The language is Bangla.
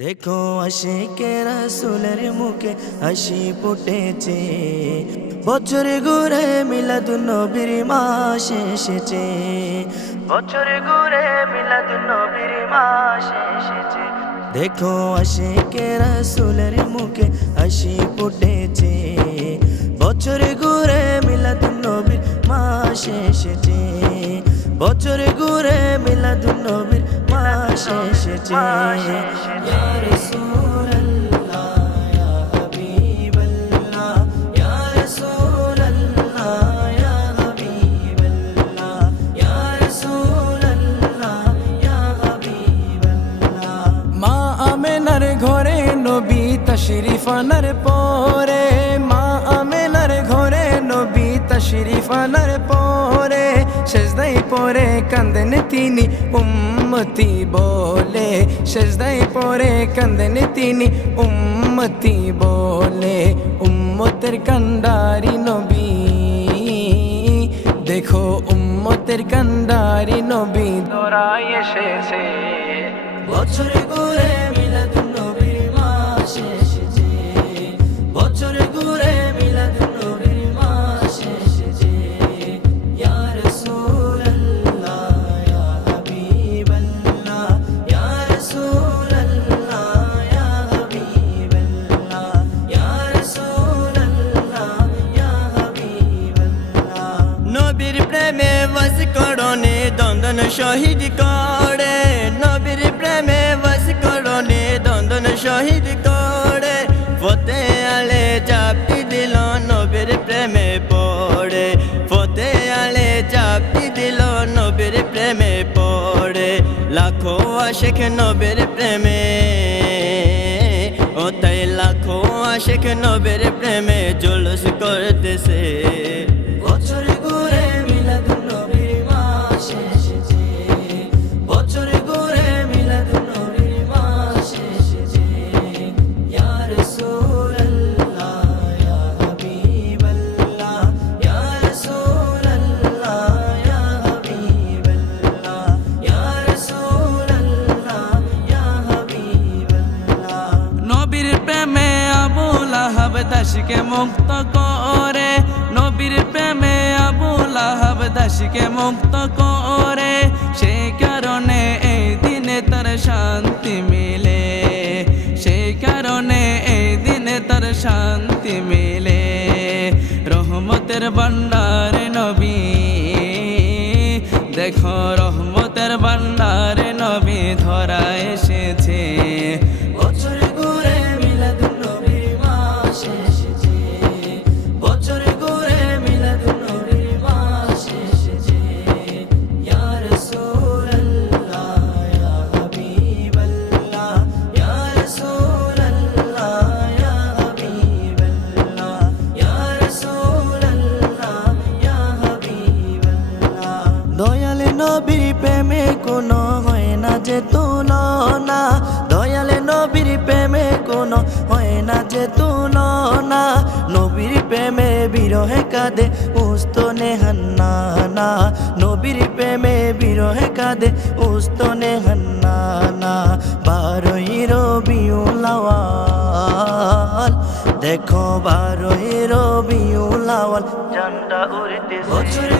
দেখো আশিকে রাসূলের মুখে হাসি ফুটেছে, বছর ঘুরে মিলাদুন নবীর মাস এসেছে। বছর ঘুরে মিলাদুন নবীর মাস এসেছে। দেখো আশিকে রাসূলের মুখে হাসি ফুটেছে, বছর ঘুরে মিলাদুন নবীর মাস এসেছে। বছর ঘুরে মিলাদুন নবীর মাস এসেছে। ইয়া রাসূলুল্লাহ ইয়া হাবিবাল্লাহ, ইয়া রাসূলুল্লাহ ইয়া হাবিবাল্লাহ, ইয়া রাসূলুল্লাহ ইয়া হাবিবাল্লাহ। মা আমেনার ঘরে নবী তাশরীফ আনার পরে, মা আমেনার ঘরে নবী তাশরীফ আনার পরে, সেজদায় পরে কাঁদেন তিনি উম্মতি বলে, সেজদায় পরে কাঁদেন তিনি উম্মতি বলে। উম্মতের কান্ডারি নবী, দেখো উম্মতের কান্ডারি নবী দৌড়ায় এসেছে। বছর ঘুরে মিলাদুন নবীর মাস এসেছে, বছর ঘুরে মিলাদুন নবীর মাস এসেছে। ইয়া রাসূলুল্লাহ ইয়া হাবিবাল্লাহ, ইয়া রাসূলুল্লাহ ইয়া হাবিবাল্লাহ, ইয়া রাসূলুল্লাহ ইয়া হাবিবাল্লাহ। নবীর প্রেমে বাস করণে দন্দন শহীদ করে, নবীর প্রেমে বাস করণে দন্দন শহীদ করে। ফতে আলে চাপটি দিল নবীর প্রেমে পড়ে, ফতে আলে চাপটি দিল নবীর প্রেমে পড়ে। লাখো আশিক নবীর প্রেমে, ও তাই লাখো আশিক নবীর প্রেমে জুলুস করতেছে। বছর ঘুরে মিলাদুন নবীর মাস এসেছে, বছর ঘুরে মিলাদুন নবীর মাস এসেছে। ইয়া রাসূলুল্লাহ ইয়া হাবিবাল্লাহ, ইয়া রাসূলুল্লাহ ইয়া হাবিবাল্লাহ, ইয়া রাসূলুল্লাহ ইয়া হাবিবাল্লাহ। নবীর প্রেমে আবু লাহাব দাসীকে মুক্ত করে, নবীর প্রেমে আবু লাহাব দাসীকে মুক্ত করে। সেই কারণে এই দিনে তার শান্তি মিলে, সেই কারণে এই দিনে তার শান্তি মিলে। রহমতের ভান্ডার নবী, দেখো রহমতের ভান্ডার নবী ধরা এসেছে। বছর ঘুরে মিলাদুন নবীর মাস এসেছে, বছর ঘুরে মিলাদুন নবীর মাস এসেছে। ইয়া রাসূলুল্লাহ ইয়া হাবিবাল্লাহ, ইয়া রাসূলুল্লাহ ইয়া হাবিবাল্লাহ, ইয়া রাসূলুল্লাহ ইয়া হাবিবাল্লাহ। দয়াল নবীর প্রেমে কোনো হয় না যে তুলনা, দয়াল নবীর প্রেমে কোনো হয় না যে তুলনা। নবীর প্রেমে বিরহে কাঁদে উস্তনে হান্নানা, নবীর প্রেমে বিরহে কাঁদে উস্তনে হান্নানা। 12ই রবিউল আউয়াল, দেখো 12ই রবিউল আউয়াল, চাঁদটা উড়তেছে। বছর